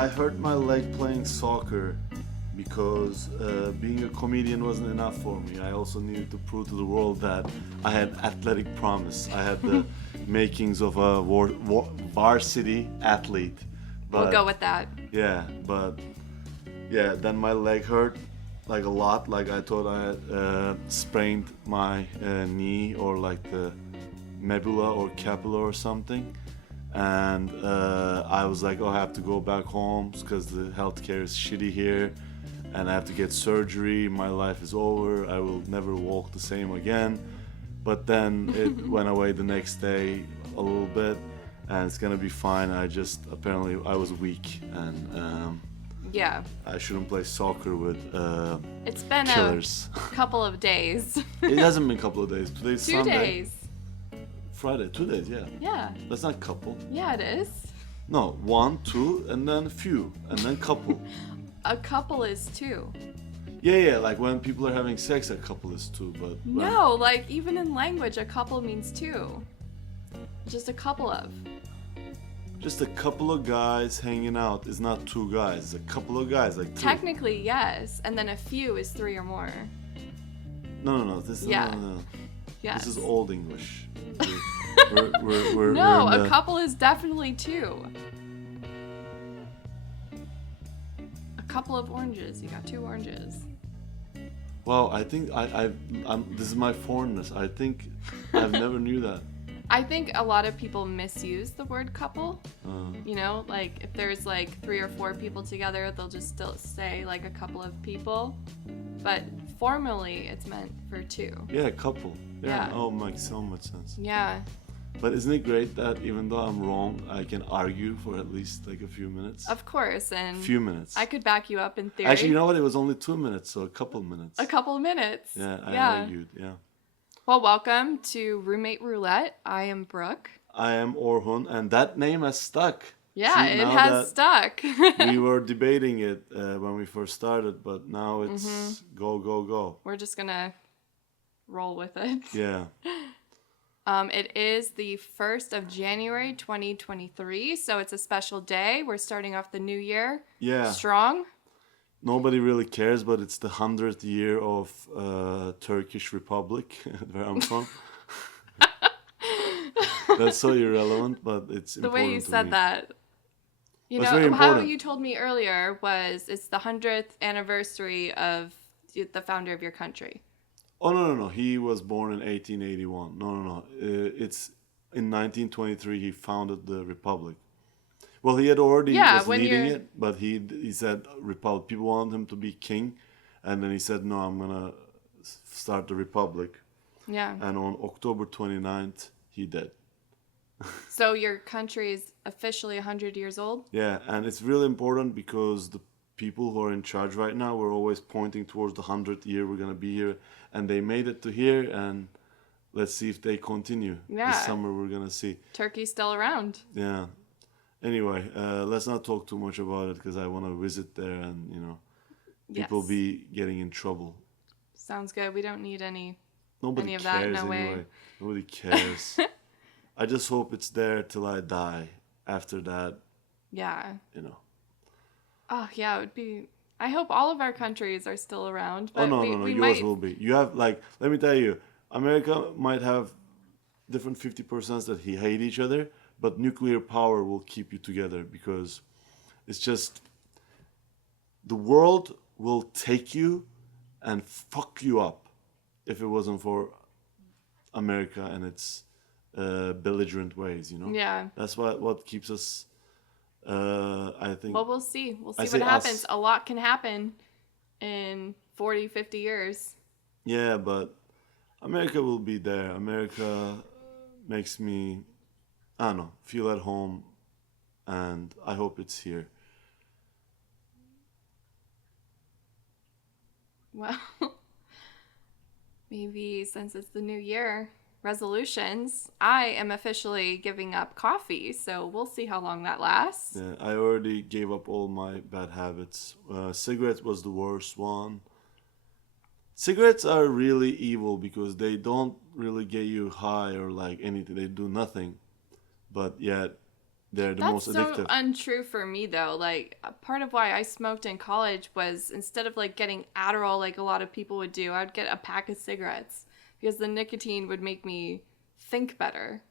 I hurt my leg playing soccer because being a comedian wasn't enough for me. I also needed to prove to the world that I had athletic promise. I had the makings of a varsity athlete. We'll go with that. Yeah, but yeah, then my leg hurt like a lot. Like I thought I had sprained my knee or like the medulla or capilla or something. And I was like, oh, I have to go back home because the healthcare is shitty here, and I have to get surgery. My life is over. I will never walk the same again. But then it went away the next day a little bit, and it's gonna be fine. Apparently I was weak, and Yeah. I shouldn't play soccer with It's been killers. a couple of days. It hasn't been a couple of days. Today's 2 Sunday. days. Friday, 2 days, yeah. Yeah. That's not couple. Yeah, it is. No, 1, 2, and then few, and then couple. A couple is 2. Yeah, like when people are having sex, a couple is 2, but... No, like even in language, a couple means 2. Just a couple of. Just a couple of guys hanging out is not 2 guys. It's a couple of guys, like 2. Technically, yes. And then a few is 3 or more. No. This is Yeah. no. Yes. This is Old English. No, we're a couple is definitely 2. A couple of oranges. You got 2 oranges. Wow, I think this is my foreignness. I think I've never knew that. I think a lot of people misuse the word couple. You know, like if there's like 3 or 4 people together, they'll just still say like a couple of people. But formally, it's meant for 2. Yeah, couple. Yeah. Oh, makes so much sense. Yeah. But isn't it great that even though I'm wrong, I can argue for at least like a few minutes? Of course, and Few minutes. I could back you up in theory. Actually, you know what? It was only 2 minutes, so a couple minutes. A couple of minutes. Yeah, I argued, yeah. Well, welcome to Roommate Roulette. I am Brooke. I am Orhun, and that name has stuck. Yeah, See, it now has stuck. We were debating it when we first started, but now it's go. We're just gonna roll with it. Yeah. It is the 1st of January, 2023, so it's a special day. We're starting off the new year strong. Nobody really cares, but it's the 100th year of Turkish Republic, where I'm from. That's so irrelevant, but it's the important way you to said me. that. You That's very know, how important. you told me earlier was it's the 100th anniversary of the founder of your country. Oh, no. He was born in 1881. No. It's in 1923 he founded the Republic. Well, he had already was leading it, but he said Republic. People wanted him to be king, and then he said, no, I'm going to start the Republic. Yeah. And on October 29th, he did. So your country is officially 100 years old? Yeah, and it's really important because the people who are in charge right now, we're always pointing towards the 100th year we're going to be here, and they made it to here, and let's see if they continue. Yeah. This summer we're going to see. Turkey's still around. Yeah. Anyway, let's not talk too much about it because I want to visit there and, people be getting in trouble. Sounds good. We don't need any Nobody of cares that, no anyway. way. Nobody cares. I just hope it's there till I die. After that, Yeah. Oh, yeah, it would be... I hope all of our countries are still around. But no, we yours might... will be. You have, let me tell you, America might have different 50% that hate each other, but nuclear power will keep you together because it's just... The world will take you and fuck you up if it wasn't for America and its belligerent ways, Yeah. That's what keeps us, I think... Well, we'll see. We'll see I what say happens. us. A lot can happen in 40, 50 years. Yeah, but America will be there. America makes me, I don't know, feel at home, and I hope it's here. Well, maybe since it's the new year, resolutions, I am officially giving up coffee, so we'll see how long that lasts. Yeah, I already gave up all my bad habits. Cigarettes was the worst one. Cigarettes are really evil because they don't really get you high or like anything. They do nothing. But yet, they're the That's most so addictive. untrue for me though. Like a part of why I smoked in college was instead of like getting Adderall like a lot of people would do, I would get a pack of cigarettes because the nicotine would make me think better,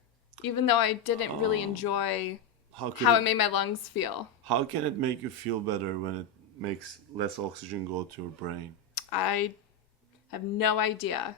even though I didn't really enjoy how it made my lungs feel. How can it make you feel better when it makes less oxygen go to your brain? I have no idea.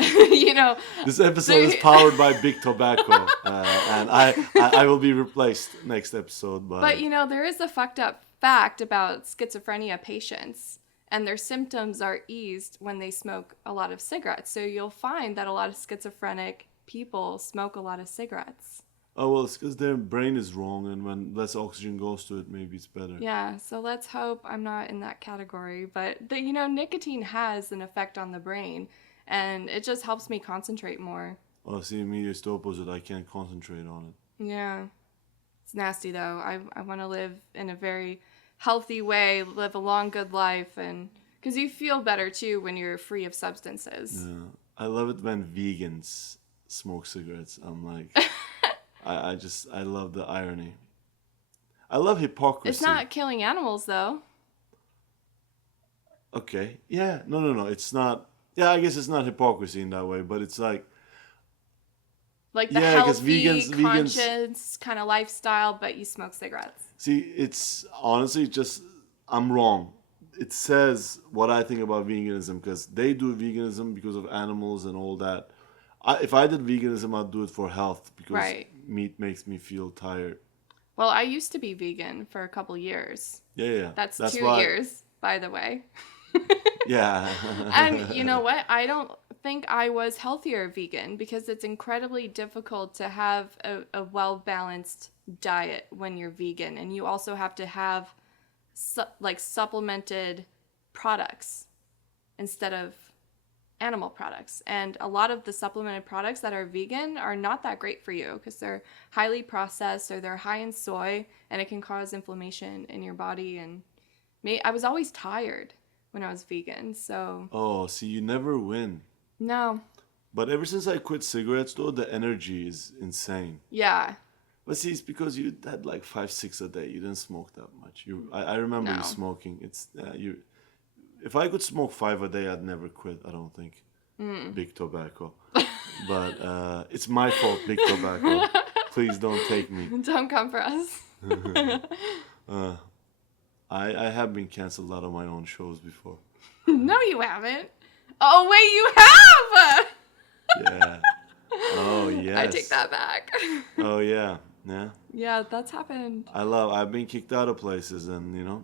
You know, This episode is powered by Big Tobacco, and I will be replaced next episode. But you know, there is a fucked up fact about schizophrenia patients, and their symptoms are eased when they smoke a lot of cigarettes. So you'll find that a lot of schizophrenic people smoke a lot of cigarettes. Oh, well, it's because their brain is wrong, and when less oxygen goes to it, maybe it's better. Yeah, so let's hope I'm not in that category. But, you know, nicotine has an effect on the brain, and it just helps me concentrate more. Oh, see, me, it's the opposite. I can't concentrate on it. Yeah. It's nasty, though. I want to live in a very healthy way, live a long, good life, and because you feel better, too, when you're free of substances. Yeah. I love it when vegans smoke cigarettes. I'm like... I love the irony. I love hypocrisy. It's not killing animals, though. Okay. Yeah. No. It's not. Yeah, I guess it's not hypocrisy in that way, but it's like... Like the healthy, conscious kind of lifestyle, but you smoke cigarettes. See, it's honestly just... I'm wrong. It says what I think about veganism, because they do veganism because of animals and all that. If I did veganism, I'd do it for health, because meat makes me feel tired. Well, I used to be vegan for a couple years. Yeah. That's 2 years, by the way. Yeah. And you know what? I don't think I was healthier vegan because it's incredibly difficult to have a well-balanced diet when you're vegan. And you also have to have supplemented products instead of animal products, and a lot of the supplemented products that are vegan are not that great for you because they're highly processed or they're high in soy, and it can cause inflammation in your body. And I was always tired when I was vegan, so... Oh, see, you never win. No. But ever since I quit cigarettes, though, the energy is insane. Yeah. But see, it's because you had like 5-6 a day. You didn't smoke that much. I remember you smoking. It's you. If I could smoke 5 a day, I'd never quit, I don't think. Big Tobacco. But it's my fault, Big Tobacco. Please don't take me. Don't come for us. I have been canceled out of my own shows before. No, you haven't. Oh, wait, you have! Yeah. Oh, yes. I take that back. Oh, yeah. Yeah. Yeah, that's happened. I've been kicked out of places, and, you know,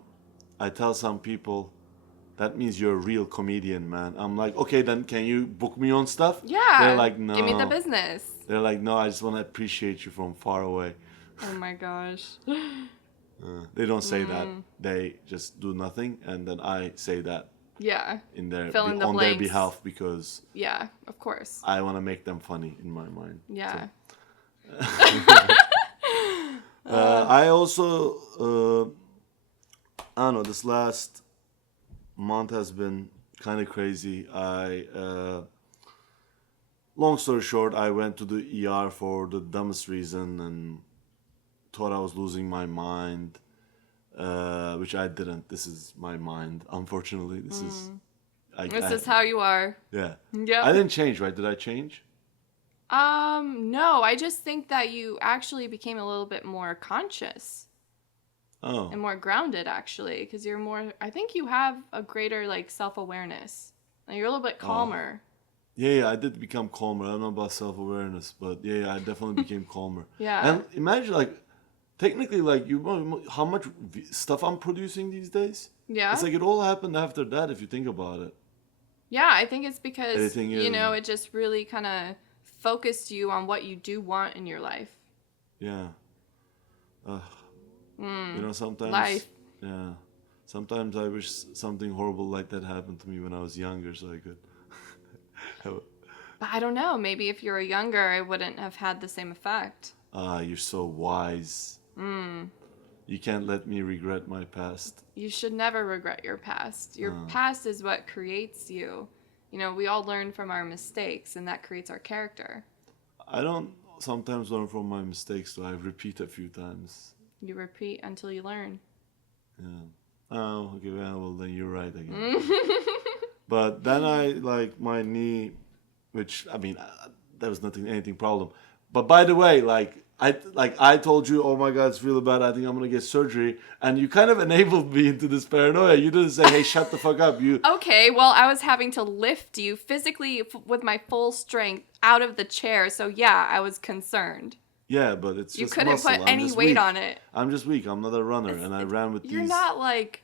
I tell some people... That means you're a real comedian, man. I'm like, okay, then can you book me on stuff? Yeah. They're like, no. Give me the business. They're like, no, I just want to appreciate you from far away. Oh my gosh. They don't say that. They just do nothing, and then I say that. Yeah. On their behalf, because. Yeah, of course. I want to make them funny in my mind. Yeah. So. I also, I don't know, this last month has been kind of crazy. Long story short, I went to the ER for the dumbest reason and thought I was losing my mind, which I didn't. This is my mind, unfortunately. This is how you are. Yeah. Yeah. I didn't change, right? Did I change? No. I just think that you actually became a little bit more conscious. Oh. And more grounded, actually, because you're more... I think you have a greater, like, self-awareness. Like, you're a little bit calmer. Yeah, I did become calmer. I don't know about self-awareness, but yeah, I definitely became calmer. Yeah. And imagine, like, technically, like, how much stuff I'm producing these days? Yeah. It's like it all happened after that, if you think about it. Yeah, I think it's because, you know, it just really kind of focused you on what you do want in your life. Yeah. You know, sometimes... Life. Yeah. Sometimes I wish something horrible like that happened to me when I was younger, so I could... But I don't know. Maybe if you were younger, it wouldn't have had the same effect. You're so wise. You can't let me regret my past. You should never regret your past. Your past is what creates you. You know, we all learn from our mistakes, and that creates our character. I don't sometimes learn from my mistakes, so I repeat a few times. You repeat until you learn. Yeah. Oh, okay. Well, then you're right again. But then I like my knee, which I mean, there was anything problem. But by the way, I told you, oh my God, it's really bad. I think I'm gonna get surgery, and you kind of enabled me into this paranoia. You didn't say, hey, shut the fuck up. You Okay, well, I was having to lift you physically with my full strength out of the chair, so yeah, I was concerned. Yeah, but it's You just couldn't muscle. put I'm any just weight weak. on it. I'm just weak. I'm not a runner, and I ran with You're these not like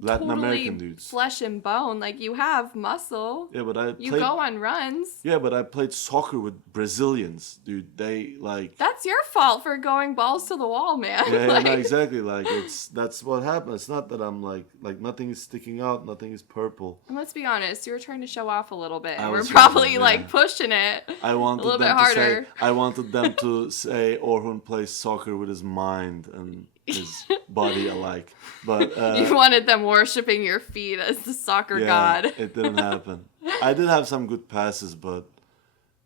Latin totally American dudes. flesh and bone. Like, you have muscle. Yeah, but You go on runs. Yeah, but I played soccer with Brazilians, dude. They like. That's your fault for going balls to the wall, man. Yeah, Like, no, exactly. Like that's what happened. It's not that I'm like nothing is sticking out, nothing is purple. and let's be honest, you were trying to show off a little bit. I And we're was probably trying, like yeah. pushing it I a wanted little bit them to harder. say. I wanted them to say Orhun plays soccer with his mind and his body alike. But You wanted them worshiping your feet as the soccer yeah, god. it didn't happen. I did have some good passes, but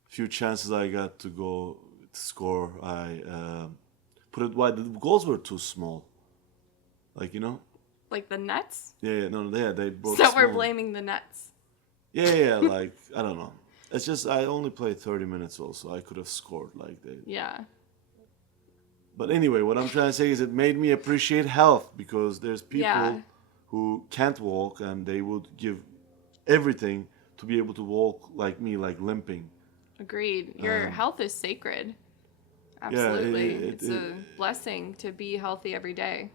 few chances I got to go score, I put it wide. The goals were too small. Like, you know? Like the nets? Yeah, no, they both So we're small. blaming the nets. Yeah, like, I don't know. It's just, I only played 30 minutes also. I could have scored, like, they... Yeah. But anyway, what I'm trying to say is it made me appreciate health, because there's people Yeah. who can't walk, and they would give everything to be able to walk like me, like limping. Agreed. Your health is sacred. Yeah, Absolutely. It's a blessing to be healthy every day.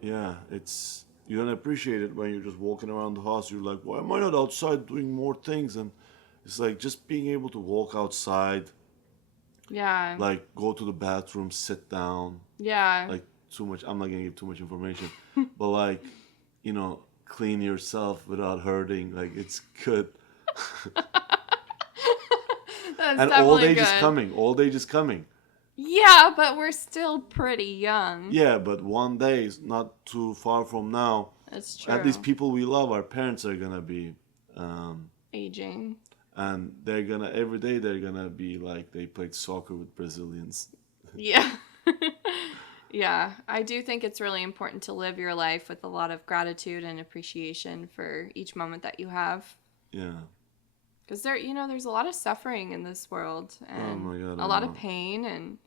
Yeah, you don't appreciate it when you're just walking around the house. You're like, why am I not outside doing more things? And it's like just being able to walk outside, Yeah. like go to the bathroom, sit down, Yeah. like too much. I'm not gonna give too much information, but like, you know, clean yourself without hurting. Like it's good. That's And definitely old age good. is coming. Old age is coming. Yeah, but we're still pretty young. Yeah, but one day is not too far from now. That's true. At least people we love, our parents are gonna be. Aging. And they're gonna every day they're gonna be like they played soccer with Brazilians. Yeah. Yeah. I do think it's really important to live your life with a lot of gratitude and appreciation for each moment that you have. Yeah. Because there's a lot of suffering in this world and Oh my God, a I lot know. of pain. And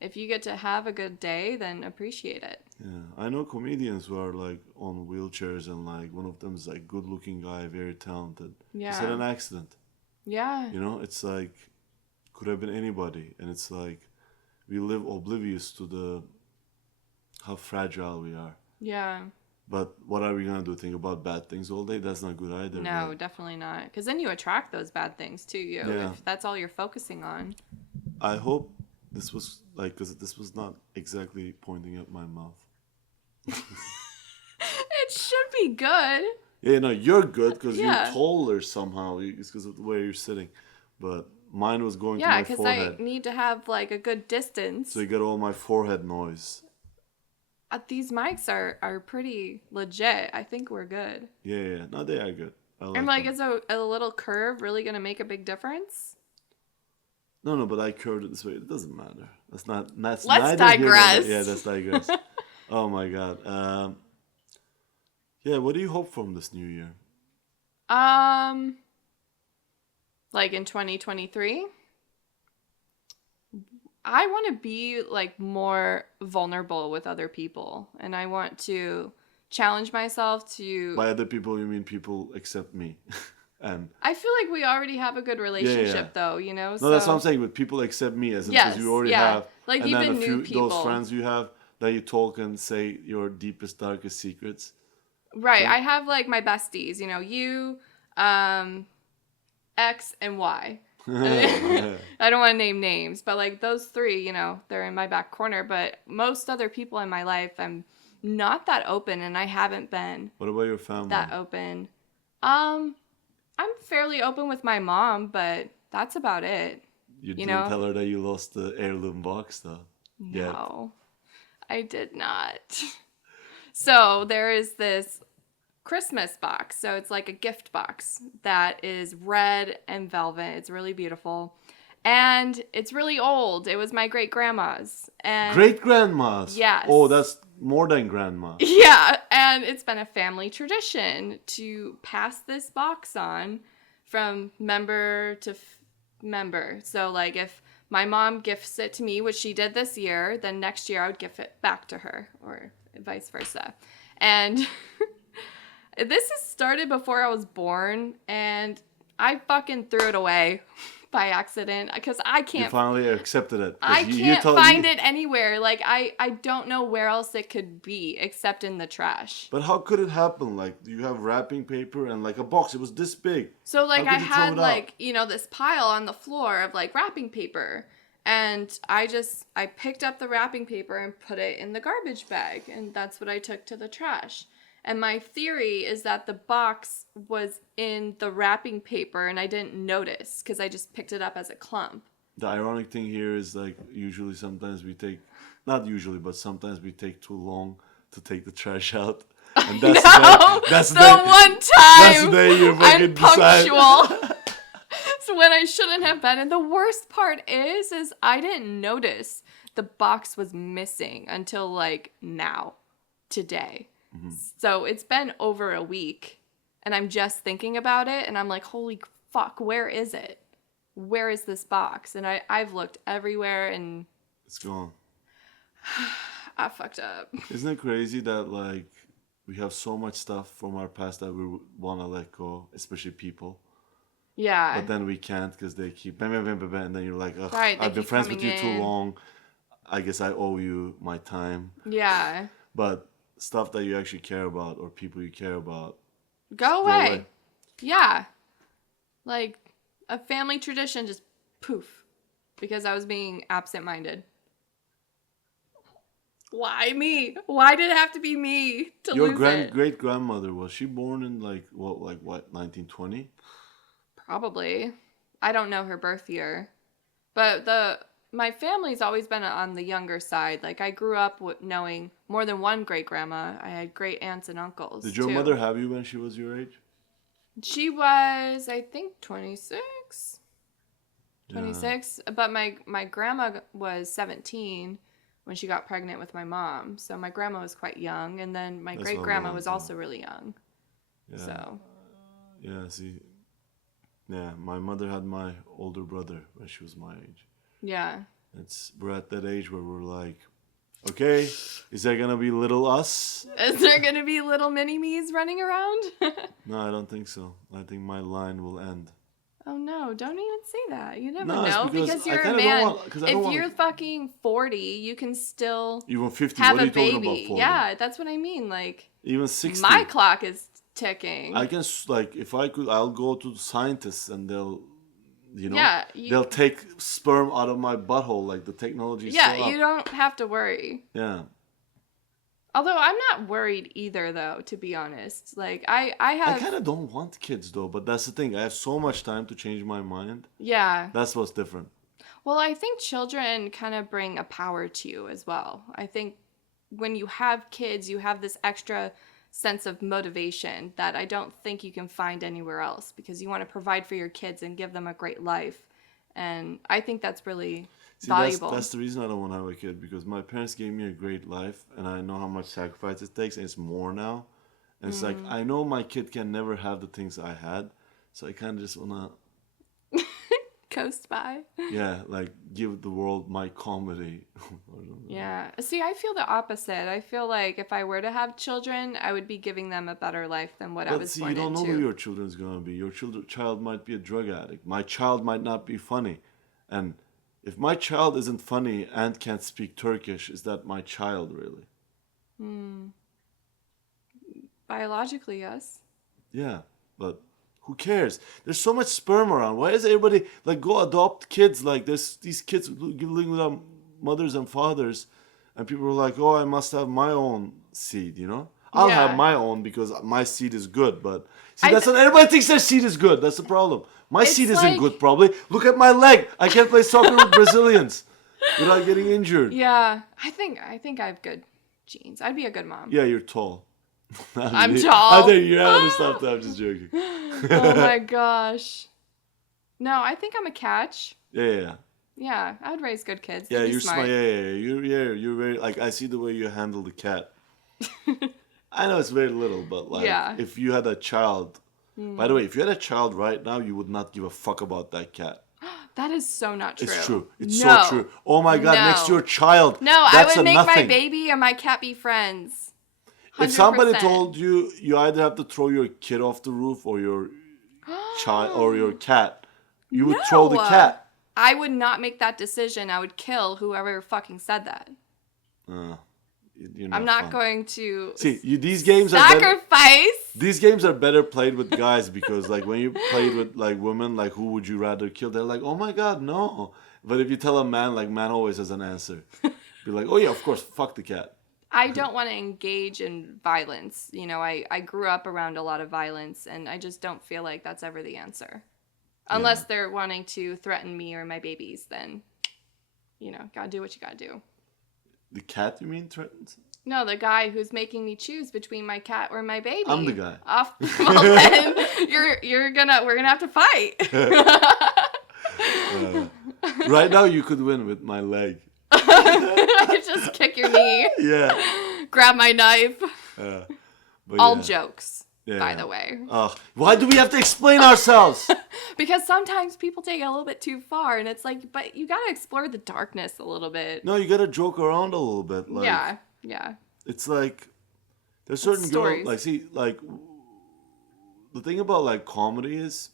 if you get to have a good day, then appreciate it. Yeah. I know comedians who are like on wheelchairs, and like one of them is like good looking guy, very talented. Yeah. He's had an accident. Yeah. You know, it's like could have been anybody, and it's like we live oblivious to how fragile we are. Yeah. But what are we gonna do? Think about bad things all day? That's not good either. No, right? definitely not. Because then you attract those bad things to you Yeah. if that's all you're focusing on. I hope this was like, because this was not exactly pointing at my mouth. It should be good. Yeah, no, you're good because Yeah. you're taller somehow. It's because of the way you're sitting. But mine was going to Yeah, my because forehead. I need to have like a good distance. So you get all my forehead noise. These mics are pretty legit. I think we're good. Yeah. No, they are good. I And like, them. is a little curve really gonna make a big difference? No, but I curved it this way. It doesn't matter. That's not. That's Let's neither here nor digress. there. Yeah, let's digress. Oh my God. Yeah. What do you hope from this new year? Like in 2023, I want to be like more vulnerable with other people, and I want to challenge myself to. By other people, you mean people except me, and. I feel like we already have a good relationship, though. No, that's what I'm saying. With people except me, as in because Yes, you already yeah. have, Like, and even then a few new people. those friends you have that you talk and say your deepest, darkest secrets. Right, So- I have like my besties. You, X and Y. Yeah. I don't want to name names, but like those three, they're in my back corner. But most other people in my life, I'm not that open, and I haven't been What about your family? that open. I'm fairly open with my mom, but that's about it. You didn't know? tell her that you lost the heirloom box, though. Yeah. No, I did not. So there is this Christmas box. So it's like a gift box that is red and velvet. It's really beautiful. And it's really old. It was my great-grandma's. And Great-grandma's? Yes. Oh, that's more than grandma. Yeah, and it's been a family tradition to pass this box on from member to member. So, like, if my mom gifts it to me, which she did this year, then next year I would gift it back to her, or vice versa. And this has started before I was born, and I fucking threw it away by accident because I can't. You finally accepted it. I can't find it anywhere. Like, I don't know where else it could be except in the trash. But how could it happen? Like, you have wrapping paper and like a box. It was this big. So, like, I had like, you know, this pile on the floor of like wrapping paper. And I picked up the wrapping paper and put it in the garbage bag. And that's what I took to the trash. And my theory is that the box was in the wrapping paper and I didn't notice because I just picked it up as a clump. The ironic thing here is, like, usually sometimes we take, not usually, but sometimes we take too long to take the trash out. And that's the one time that's the day you're fucking I'm punctual. So when I shouldn't have been. And the worst part is I didn't notice the box was missing until like now, today. Mm-hmm. So it's been over a week and I'm just thinking about it and I'm like, holy fuck, where is it? Where is this box? And I've looked everywhere and it's gone. I fucked up. Isn't it crazy that, like, we have so much stuff from our past that we want to let go, especially people? Yeah. But then we can't because they keep bam, bam, bam, bam, bam, and then you're like, ugh, right, I've been friends with you too long. I guess I owe you my time. Yeah. But stuff that you actually care about or people you care about, go away. Yeah. Like, a family tradition just poof. Because I was being absent-minded. Why me? Why did it have to be me to your lose it? great-grandmother, was she born in like what 1920? Probably. I don't know her birth year. But my family's always been on the younger side. Like, I grew up knowing more than one great-grandma. I had great aunts and uncles, Did your mother have you when she was your age? She was, I think, 26. 26. Yeah. But my grandma was 17 when she got pregnant with my mom. So my grandma was quite young. And then my great-grandma was also really young. Yeah. So. Yeah, see. Yeah, my mother had my older brother when she was my age. Yeah. We're at that age where we're like, okay, is there going to be little us? Is there going to be little mini-me's running around? No, I don't think so. I think my line will end. Oh, no. Don't even say that. You never know because you're a man. If you're fucking 40, you can still even 50, have what are you a baby. Talking about 40? Yeah, that's what I mean. Like, even 60. My clock is ticking. I can, like, if I could, I'll go to the scientists and they'll, you know, they'll take sperm out of my butthole. Like, the technology is so up. You don't have to worry. Yeah. Although I'm not worried either, though, to be honest. Like, I kind of don't want kids, though, but that's the thing. I have so much time to change my mind. Yeah. That's what's different. Well, I think children kind of bring a power to you as well. I think when you have kids, you have this extra sense of motivation that I don't think you can find anywhere else because you want to provide for your kids and give them a great life. And I think that's really valuable. That's the reason I don't want to have a kid, because my parents gave me a great life and I know how much sacrifice it takes, and it's more now. And it's like, I know my kid can never have the things I had, so I kind of just want to coast by. Yeah, like give the world my comedy. Yeah. See, I feel the opposite. I feel like if I were to have children, I would be giving them a better life than what I was born into. You don't know who your children's going to be. Your child might be a drug addict. My child might not be funny. And if my child isn't funny and can't speak Turkish, is that my child really? Biologically, yes. Yeah, but who cares? There's so much sperm around. Why is everybody like go adopt kids? Like there's these kids living without mothers and fathers, and people are like, oh, I must have my own seed. You know, I'll have my own because my seed is good. But see, that's not everybody thinks their seed is good. That's the problem. My seed isn't good. Probably look at my leg. I can't play soccer with Brazilians without getting injured. Yeah, I think I have good genes. I'd be a good mom. Yeah, you're tall. I'm tall. I think you're having to stop that. I'm just joking. Oh my gosh. No, I think I'm a catch. Yeah. Yeah, I would raise good kids. Yeah, They'd be you're smart. smart. You're very like I see the way you handle the cat. I know it's very little, but like Yeah. if you had a child, by the way, if you had a child right now, you would not give a fuck about that cat. That is so not true. It's true. It's No. so true. Oh my god, No. next to your child. No, that's I would make nothing. my baby and my cat be friends. 100%. If somebody told you you either have to throw your kid off the roof or your child or your cat, you would throw the cat. I would not make that decision. I would kill whoever fucking said that. I'm not going to these games sacrifice. These games are better played with guys because like when you played with like women, like who would you rather kill? They're like, oh my god, no. But if you tell a man, like man always has an answer. Be like, oh yeah, of course, fuck the cat. I don't want to engage in violence. You know, I grew up around a lot of violence, and I just don't feel like that's ever the answer. Unless they're wanting to threaten me or my babies, then, you know, gotta do what you gotta do. The cat, you mean, threatens? No, the guy who's making me choose between my cat or my baby. I'm the guy. Well, then we're gonna have to fight. Right now, you could win with my leg. I could just kick your knee. Yeah. Grab my knife. All jokes. Yeah. By the way. Why do we have to explain ourselves? Because sometimes people take it a little bit too far, and it's like, but you gotta explore the darkness a little bit. No, you gotta joke around a little bit. Like, yeah. It's like there's certain girls like the thing about like comedy is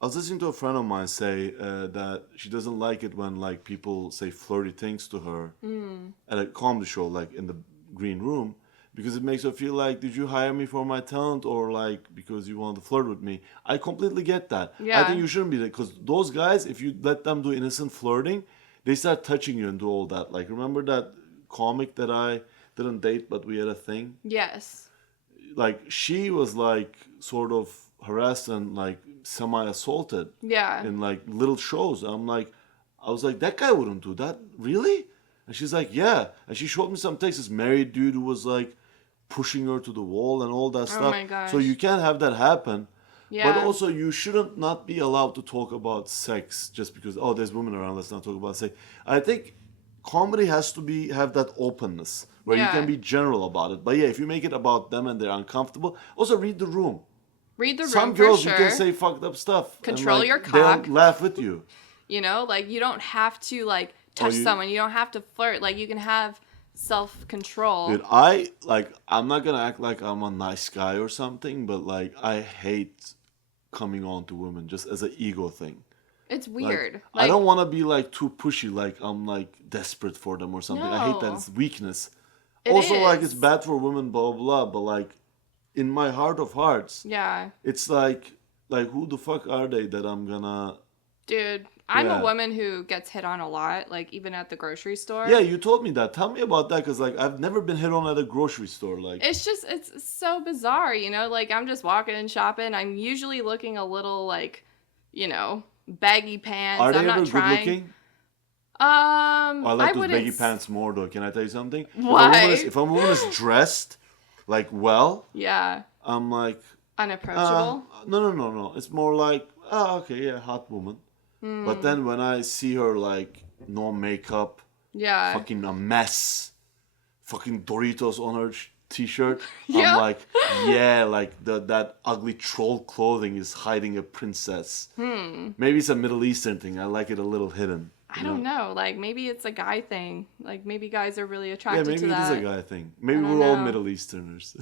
I was listening to a friend of mine say that she doesn't like it when like people say flirty things to her at a comedy show, like in the green room. Because it makes her feel like, did you hire me for my talent or like because you wanted to flirt with me? I completely get that. Yeah. I think you shouldn't be there because those guys, if you let them do innocent flirting, they start touching you and do all that. Like, remember that comic that I didn't date but we had a thing? Yes. Like, she was like sort of harassed and like semi-assaulted. Yeah. In like little shows. I was like, that guy wouldn't do that. Really? And she's like, yeah. And she showed me some texts. This married dude who was like pushing her to the wall and all that stuff. Oh my gosh. So you can't have that happen. Yeah. But also you shouldn't not be allowed to talk about sex just because, oh, there's women around, let's not talk about sex. I think comedy has to have that openness where you can be general about it. But yeah, if you make it about them and they're uncomfortable, also read the room. Read the room. Some girls for sure. you can say fucked up stuff. Control and, like, your cock. They'll laugh with you. You know, like you don't have to like touch someone. You don't have to flirt. Like you can have self-control. Dude, I'm not gonna act like I'm a nice guy or something, but like I hate coming on to women just as an ego thing. It's weird. I don't want to be like too pushy, like I'm like desperate for them or something. I hate that. It's weakness. Like it's bad for women, blah blah blah. But like in my heart of hearts, it's like who the fuck are they that I'm gonna? Dude, I'm a woman who gets hit on a lot, like even at the grocery store. Yeah, you told me that. Tell me about that, because like I've never been hit on at a grocery store. Like it's so bizarre, you know. Like I'm just walking and shopping. I'm usually looking a little like, you know, baggy pants. Are they I'm not ever trying. good looking? I like those baggy pants more though. Can I tell you something? Why? If a woman is dressed like well, I'm like unapproachable. No. It's more like okay, yeah, hot woman. But then when I see her like no makeup, fucking a mess, fucking Doritos on her t-shirt, I'm like, yeah, like that ugly troll clothing is hiding a princess. Maybe it's a Middle Eastern thing. I like it a little hidden. I don't know. Like maybe it's a guy thing. Like maybe guys are really attracted to that. Yeah, maybe it is a guy thing. Maybe we're all Middle Easterners.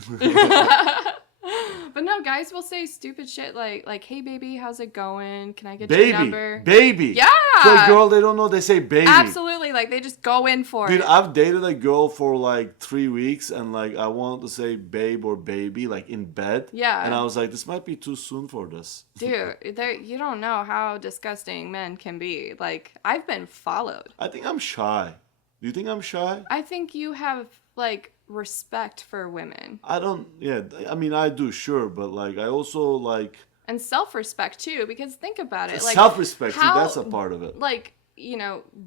But no, guys will say stupid shit like, "Hey, baby, how's it going? Can I get your number?" Baby. Yeah. To a girl they don't know, they say baby. Absolutely. Like they just go in for it. Dude, I've dated a girl for like 3 weeks and like I wanted to say babe or baby like in bed. Yeah. And I was like, this might be too soon for this. Dude, you don't know how disgusting men can be. Like I've been followed. I think I'm shy. Do you think I'm shy? I think you have like respect for women. I mean I do, sure, but like I also like and self-respect too, because think about it, like self-respect, that's a part of it. Like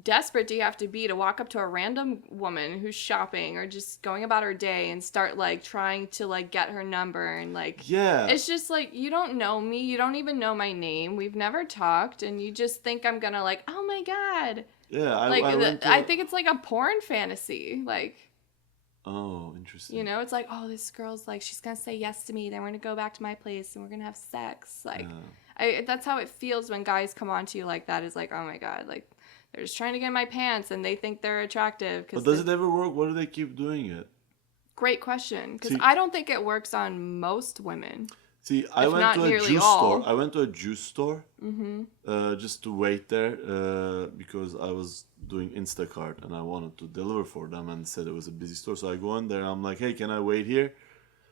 desperate do you have to be to walk up to a random woman who's shopping or just going about her day and start like trying to like get her number and like it's just like you don't know me, you don't even know my name, we've never talked, and you just think I'm gonna like, oh my god. Yeah, I think it's like a porn fantasy, like. Oh, interesting. It's like, oh, this girl's like, she's gonna say yes to me, then we're gonna go back to my place and we're gonna have sex. Like, that's how it feels when guys come on to you like that. Is like, oh my god, like they're just trying to get in my pants and they think they're attractive. But does it ever work? Why do they keep doing it? Great question, because I don't think it works on most women. See, I went to a juice store. I went to a juice store just to wait there because I was doing Instacart and I wanted to deliver for them and said it was a busy store. So I go in there and I'm like, hey, can I wait here?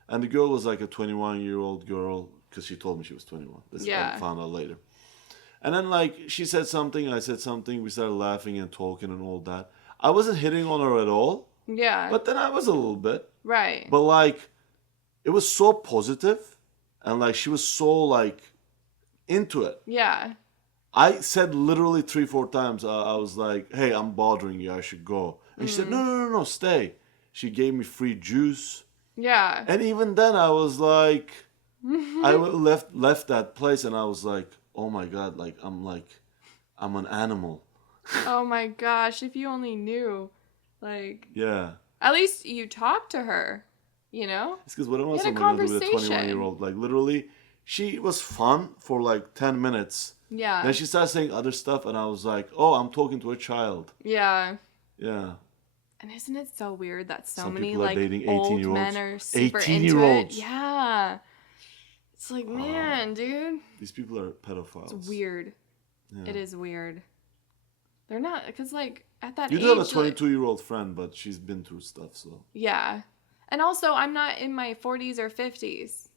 And the girl was like a 21-year-old girl because she told me she was 21. This I found out later. And then like she said something, I said something. We started laughing and talking and all that. I wasn't hitting on her at all. Yeah. But then I was a little bit. Right. But like it was so positive. And, like, she was so, like, into it. Yeah. I said literally 3-4 times, I was like, hey, I'm bothering you. I should go. And she said, no, stay. She gave me free juice. Yeah. And even then, I was like, I left that place, and I was like, oh, my God, like, I'm an animal. Oh, my gosh. If you only knew. Like. Yeah. At least you talked to her. It's because what am I supposed to do with a 21-year-old? Like, literally, she was fun for, like, 10 minutes. Yeah. Then she started saying other stuff, and I was like, oh, I'm talking to a child. Yeah. Yeah. And isn't it so weird that Some many, people are like, dating old 18-year-olds. men are super 18-year-olds. into it? Yeah. It's like, man, dude. These people are pedophiles. It's weird. Yeah. It is weird. They're not, because, like, at that age... You do have a 22-year-old friend, but she's been through stuff, so... Yeah. And also, I'm not in my 40s or 50s,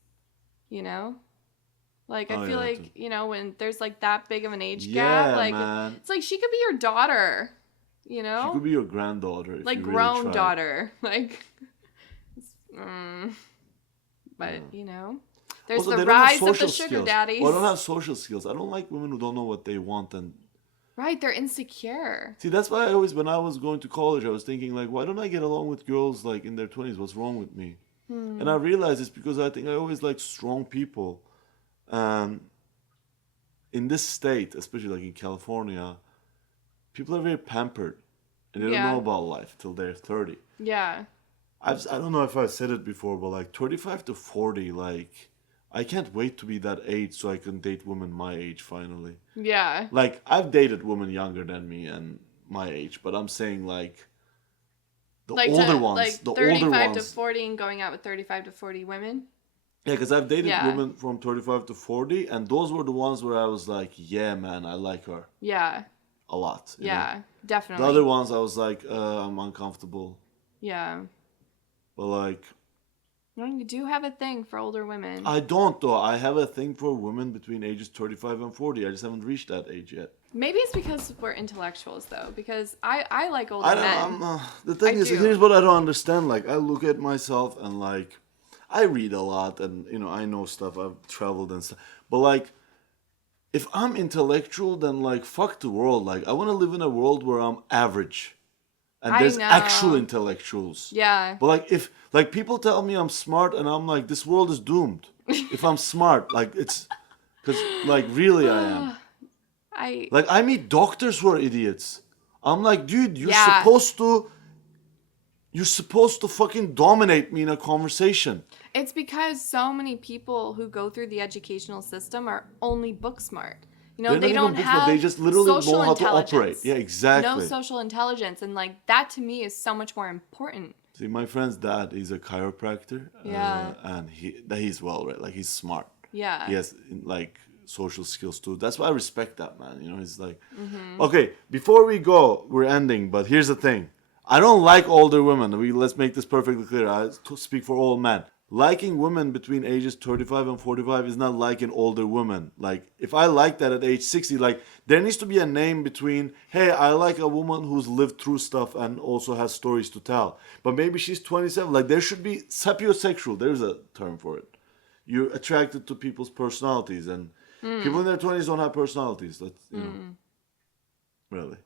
Like, I feel like, when there's, like, that big of an age gap, like, man. It's like she could be your daughter, She could be your granddaughter if like, you grown really tried. daughter. Like, but, there's also, the rise of the sugar daddies. Well, I don't have social skills. I don't like women who don't know what they want and... Right, they're insecure. See, that's why when I was going to college, I was thinking, like, why don't I get along with girls, like, in their 20s? What's wrong with me? And I realized it's because I think I always like strong people. And in this state, especially, like, in California, people are very pampered. And they don't know about life till they're 30. Yeah. I don't know if I said it before, but, like, 35 to 40, like... I can't wait to be that age so I can date women my age finally. Yeah. Like, I've dated women younger than me and my age, but I'm saying, like, the older ones. Like, the 35 older ones. to 40 and going out with 35 to 40 women? Yeah, because I've dated women from 35 to 40, and those were the ones where I was like, yeah, man, I like her. Yeah. A lot. Yeah, definitely. The other ones, I was like, I'm uncomfortable. Yeah. But, like... Well, you do have a thing for older women. I don't, though. I have a thing for women between ages 35 and 40. I just haven't reached that age yet. Maybe it's because we're intellectuals, though. Because I like older men. The thing is, here's what I don't understand. Like, I look at myself and, like, I read a lot and, I know stuff. I've traveled and stuff. But, like, if I'm intellectual, then, like, fuck the world. Like, I want to live in a world where I'm average. And there's actual intellectuals. Yeah. But, like, if people tell me I'm smart and I'm like, this world is doomed. If I'm smart, like, it's... Because, like, really I am. I meet doctors who are idiots. I'm like, dude, you're supposed to fucking dominate me in a conversation. It's because so many people who go through the educational system are only book smart. They don't have they just literally know how to operate. Yeah, exactly. No social intelligence. And, like, that to me is so much more important. See, my friend's dad, he's a chiropractor. Yeah. And he's well-read. Like, he's smart. Yeah. He has, like, social skills, too. That's why I respect that, man. He's like... Okay, before we go, we're ending. But here's the thing. I don't like older women. Let's make this perfectly clear. I speak for all men. Liking women between ages 35 and 45 is not liking older women. Like, if I like that at age 60, like, there needs to be a name between, hey, I like a woman who's lived through stuff and also has stories to tell. But maybe she's 27. Like, there should be sapiosexual. There's a term for it. You're attracted to people's personalities. And people in their 20s don't have personalities. That's, Really.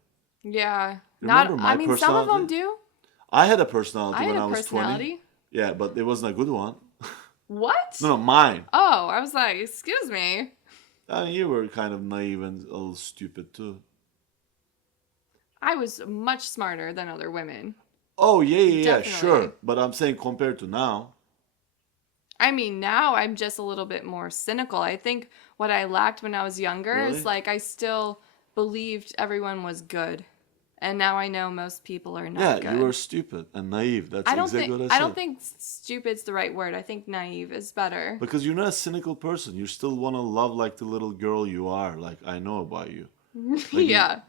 Yeah. Remember my I mean, some of them personality? do. I had a personality I when had I a was 20. personality. Yeah, but it wasn't a good one. What? No, mine. Oh, I was like, excuse me. I mean, you were kind of naive and a little stupid too. I was much smarter than other women. Oh, yeah, Definitely. sure. But I'm saying compared to now. I mean, now I'm just a little bit more cynical. I think what I lacked when I was younger Really? is like I still believed everyone was good. And now I know most people are not Yeah, good. you were stupid and naive. That's exactly what I said. I don't think stupid's the right word. I think naive is better. Because you're not a cynical person. You still want to love like the little girl you are. Like, I know about you. Like, Yeah.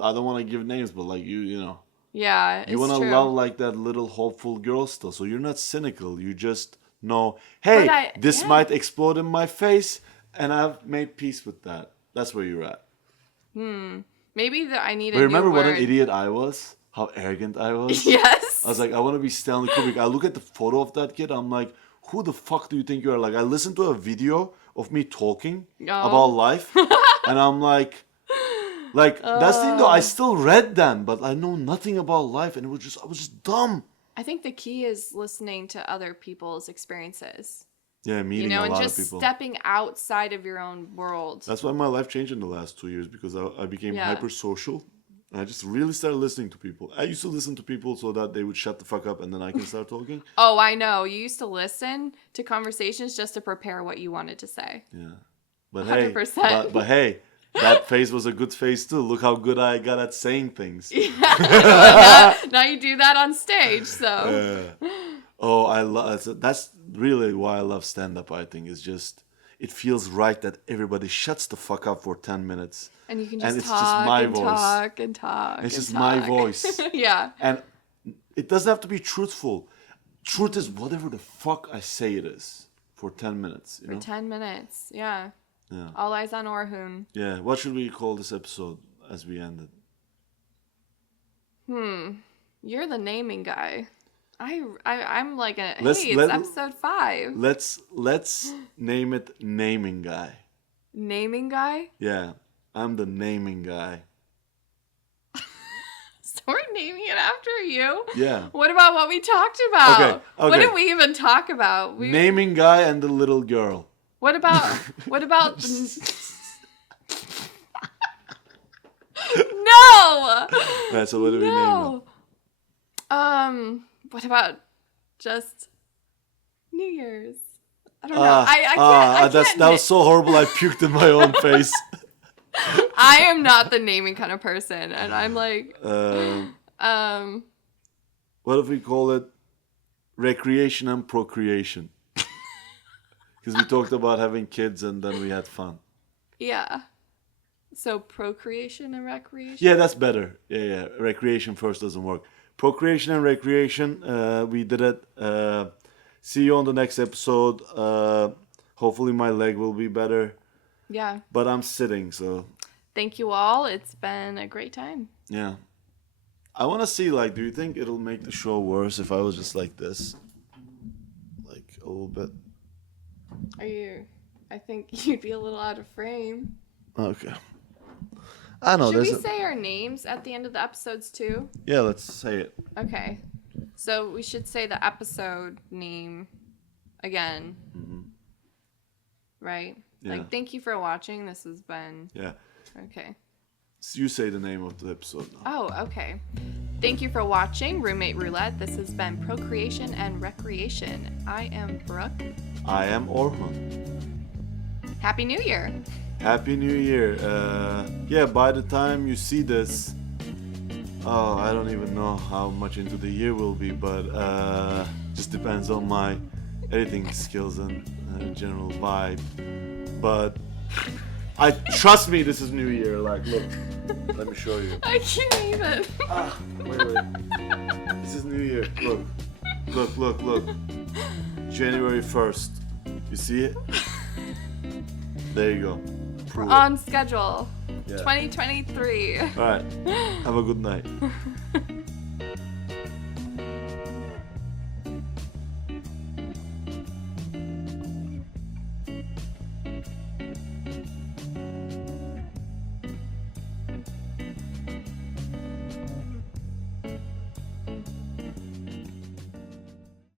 I don't want to give names, but like you know. Yeah, it's You want to true. love like that little hopeful girl still. So you're not cynical. You just know, hey, this might explode in my face, and I've made peace with that. That's where you're at. Maybe I need a But remember new what word. an idiot I was? How arrogant I was? Yes. I was like, I want to be Stanley Kubrick. I look at the photo of that kid. I'm like, who the fuck do you think you are? Like, I listened to a video of me talking about life, and I'm like, that's the thing though. I still read them, but I know nothing about life, and I was just dumb. I think the key is listening to other people's experiences. Yeah, meeting a and lot just of people. stepping outside of your own world. That's why my life changed in the last 2 years, because I became hyper social. I just really started listening to people. I used to listen to people so that they would shut the fuck up and then I can start talking. Oh, I know. You used to listen to conversations just to prepare what you wanted to say. Yeah. But 100%. hey, but hey, that face was a good face too. Look how good I got at saying things. now you do that on stage, so. Oh, I love that's really why I love stand-up, I think. It's just, it feels right that everybody shuts the fuck up for 10 minutes. And you can And just it's talk just my and voice. talk and talk. It's and just talk. my voice. Yeah. And it doesn't have to be truthful. Truth is whatever the fuck I say it is for 10 minutes. You know? 10 minutes, yeah. Yeah. All eyes on Orhun. Yeah. What should we call this episode as we end it? You're the naming guy. I'm like Let's- hey, it's let- episode 5. Let's name it Naming Guy. Naming guy? Yeah. I'm the naming guy. So we're naming it after you? Yeah. What about what we talked about? Okay, What okay. did we even talk about? Naming guy and the little girl. What about No! Right, so what do we name it? What about just New Year's? I don't know. I can't. That was so horrible. I puked in my own face. I am not the naming kind of person, and I'm like, What if we call it recreation and procreation? Because we talked about having kids and then we had fun. yeah. So procreation and recreation. Yeah, that's better. Yeah. Recreation first doesn't work. Procreation and recreation. We did it. See you on the next episode. Hopefully my leg will be better. Yeah. But I'm sitting, so Thank you all. It's been a great time. yeah. I want to see, like, do you think it'll make the show worse if I was just like this? Like, a little bit. I think you'd be a little out of frame. Okay. I know. Should we there's say our names at the end of the episodes too? Yeah, let's say it. Okay. So we should say the episode name again. Right? Yeah. Like, thank you for watching. This has been... Yeah. Okay. So you say the name of the episode now. Oh, okay. Thank you for watching Roommate Roulette. This has been Procreation and Recreation. I am Brooke. I am Orhun. Happy New Year. Happy New Year. Yeah, by the time you see this, I don't even know how much into the year will be, but just depends on my editing skills and general vibe. But trust me, this is New Year. Like, look, let me show you. I can't even. Wait. This is New Year. Look. January 1st. You see it? There you go. Prove it. On schedule. Yeah. 2023. All right. Have a good night.